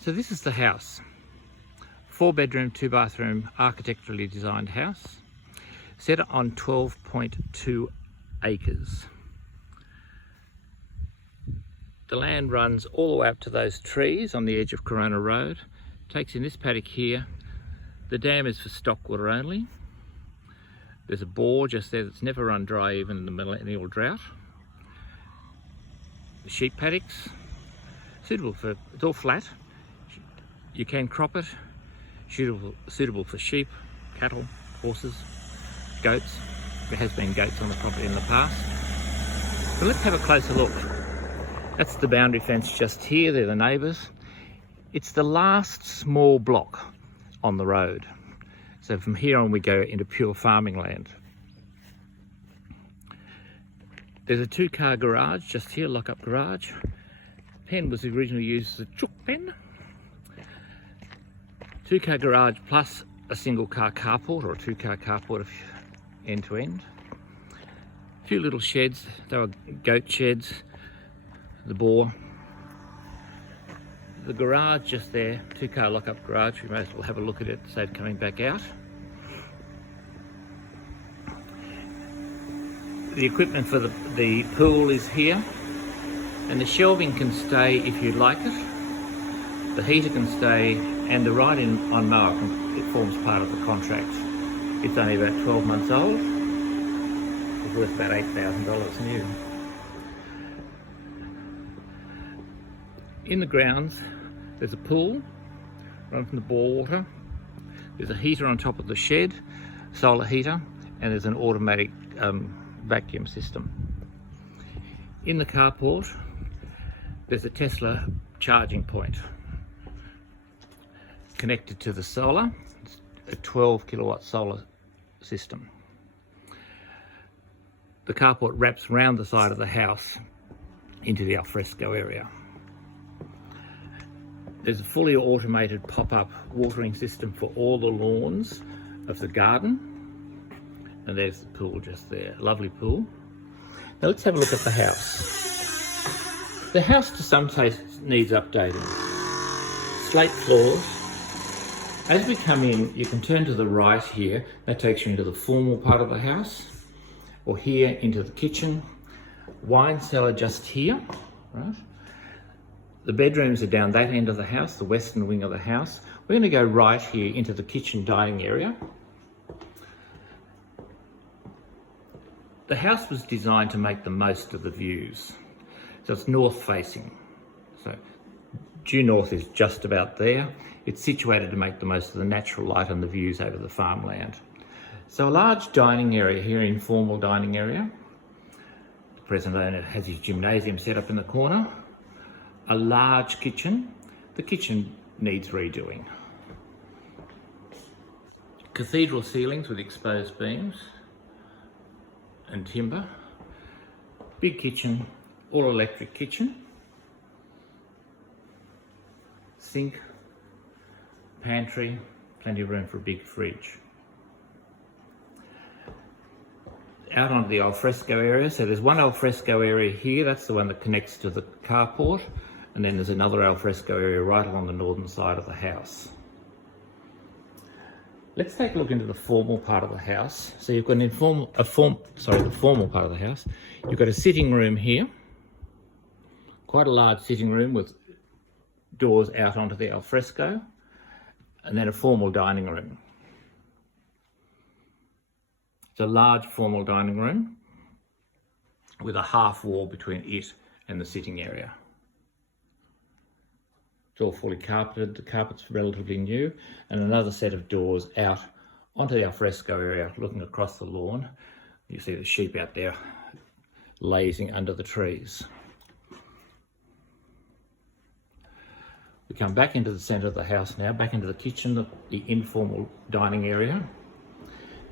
So this is the house. 4-bedroom, 2-bathroom, architecturally designed house, set on 12.2 acres. The land runs all the way up to those trees on the edge of Corowa Road. Takes in this paddock here. The dam is for stock water only. There's a bore just there that's never run dry even in the millennial drought. The sheep paddocks, suitable for, it's all flat. You can crop it. Suitable for sheep, cattle, horses, goats. There has been goats on the property in the past. But let's have a closer look. That's the boundary fence just here, they're the neighbours. It's the last small block on the road. So from here on we go into pure farming land. There's a 2-car garage just here, lock-up garage. Pen was originally used as a chook pen. 2-car garage plus a single-car carport or a 2-car carport end to end. A few little sheds, they were goat sheds, the bore. The garage just there, 2-car lock-up garage, we may as well have a look at it, save coming back out. The equipment for the pool is here, and the shelving can stay if you'd like it. The heater can stay, and the ride-in on mower, it forms part of the contract. It's only about 12 months old. It's worth about $8,000 new. In the grounds, there's a pool, run from the bore water. There's a heater on top of the shed, solar heater, and there's an automatic vacuum system. In the carport, there's a Tesla charging point connected to the solar. It's a 12 kilowatt solar system. The carport wraps around the side of the house into the alfresco area. There's a fully automated pop-up watering system for all the lawns of the garden. And there's the pool just there, lovely pool. Now let's have a look at the house. The house to some taste needs updating. Slate floors. As we come in, you can turn to the right here. That takes you into the formal part of the house, or here into the kitchen. Wine cellar just here, right? The bedrooms are down that end of the house, the western wing of the house. We're going to go right here into the kitchen dining area. The house was designed to make the most of the views. So it's north facing. So due north is just about there. It's situated to make the most of the natural light and the views over the farmland. So a large dining area here, informal dining area. The present owner has his gymnasium set up in the corner. A large kitchen. The kitchen needs redoing. Cathedral ceilings with exposed beams and timber. Big kitchen, all electric kitchen. Sink, pantry, plenty of room for a big fridge. Out onto the alfresco area. So there's one alfresco area here, that's the one that connects to the carport, and then there's another alfresco area right along the northern side of the house. Let's take a look into the formal part of the house. So you've got the formal part of the house. You've got a sitting room here, quite a large sitting room with doors out onto the alfresco, and then a formal dining room. It's a large formal dining room with a half wall between it and the sitting area. It's all fully carpeted, the carpet's relatively new, and another set of doors out onto the alfresco area looking across the lawn. You see the sheep out there lazing under the trees. We come back into the centre of the house now, back into the kitchen, the informal dining area.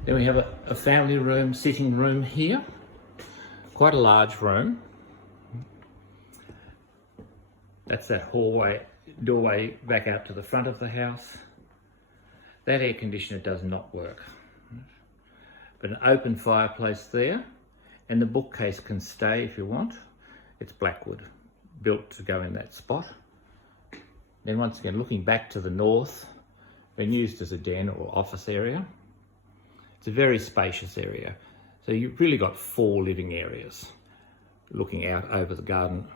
Then we have a family room, sitting room here. Quite a large room. That's that hallway, doorway back out to the front of the house. That air conditioner does not work. But an open fireplace there, and the bookcase can stay if you want. It's blackwood, built to go in that spot. Then once again, looking back to the north, been used as a den or office area. It's a very spacious area. So you've really got 4 living areas looking out over the garden,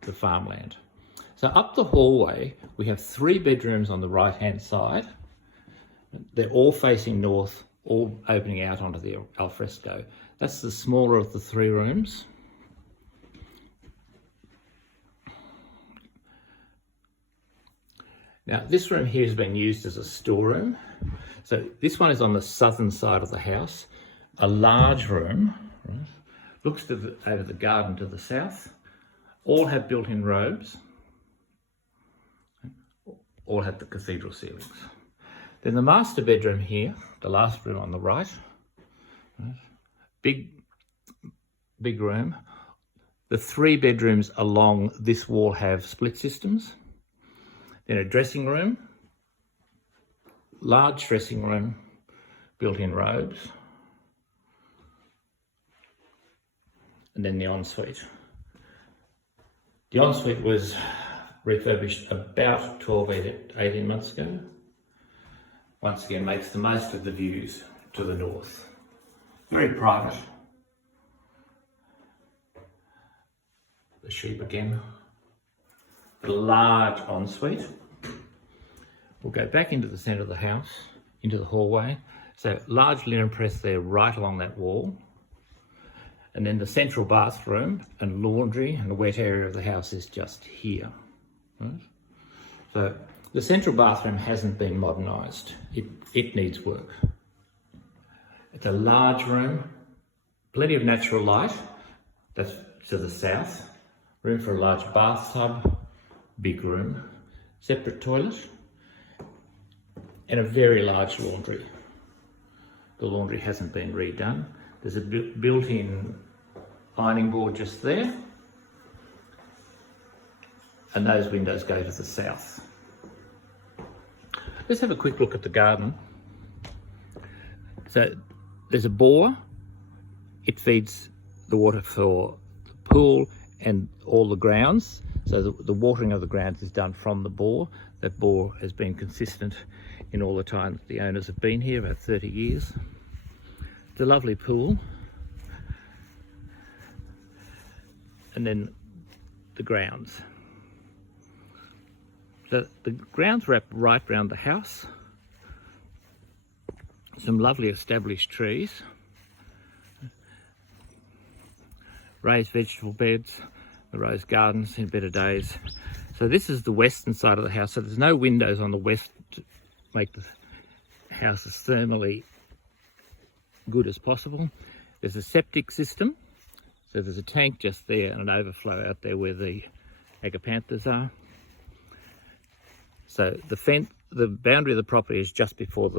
the farmland. So up the hallway, we have 3 bedrooms on the right-hand side. They're all facing north, all opening out onto the alfresco. That's the smaller of the 3 rooms. Now, this room here has been used as a storeroom. So this one is on the southern side of the house. A large room, right, looks over the garden to the south. All have built-in robes. All have the cathedral ceilings. Then the master bedroom here, the last room on the right. Big room. The 3 bedrooms along this wall have split systems. Then a dressing room, large dressing room, built-in robes, and then the ensuite. The ensuite was refurbished about 12, 18 months ago. Once again, makes the most of the views to the north. Very private. The sheep again. A large ensuite. We'll go back into the centre of the house, into the hallway. So large linen press there right along that wall. And then the central bathroom and laundry and the wet area of the house is just here. Right? So the central bathroom hasn't been modernised. It needs work. It's a large room, plenty of natural light. That's to the south. Room for a large bathtub. Big room, separate toilet, and a very large laundry. The laundry hasn't been redone. There's a built-in ironing board just there, and those windows go to the south. Let's have a quick look at the garden. So there's a bore. It feeds the water for the pool and all the grounds. So the watering of the grounds is done from the bore. That bore has been consistent in all the time that the owners have been here, about 30 years. It's a lovely pool. And then the grounds. So the grounds wrap right around the house. Some lovely established trees. Raised vegetable beds. The rose gardens in better days. So this is the western side of the house. So there's no windows on the west to make the house as thermally good as possible. There's a septic system. So there's a tank just there and an overflow out there where the agapanthus are. So the boundary of the property is just before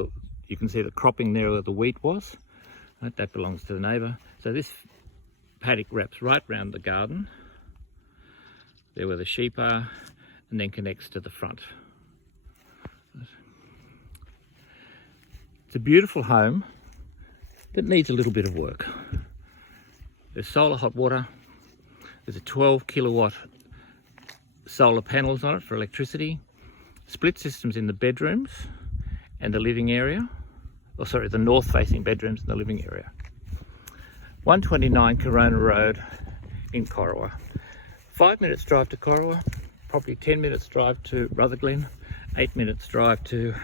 you can see the cropping there where the wheat was. Right, that belongs to the neighbour. So this paddock wraps right round the garden. There where the sheep are, and then connects to the front. It's a beautiful home that needs a little bit of work. There's solar hot water. There's a 12 kilowatt solar panels on it for electricity. Split systems in the bedrooms and the living area. Oh, sorry, the north facing bedrooms and the living area. 129 Corowa Road in Corowa. 5 minutes drive to Corowa, probably 10 minutes drive to Rutherglen, 8 minutes drive to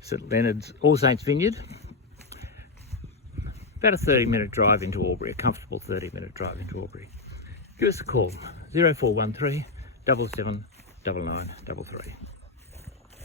St Leonard's All Saints Vineyard, about a 30-minute drive into Albury, a comfortable 30-minute drive into Albury. Give us a call, 0413 77 9933.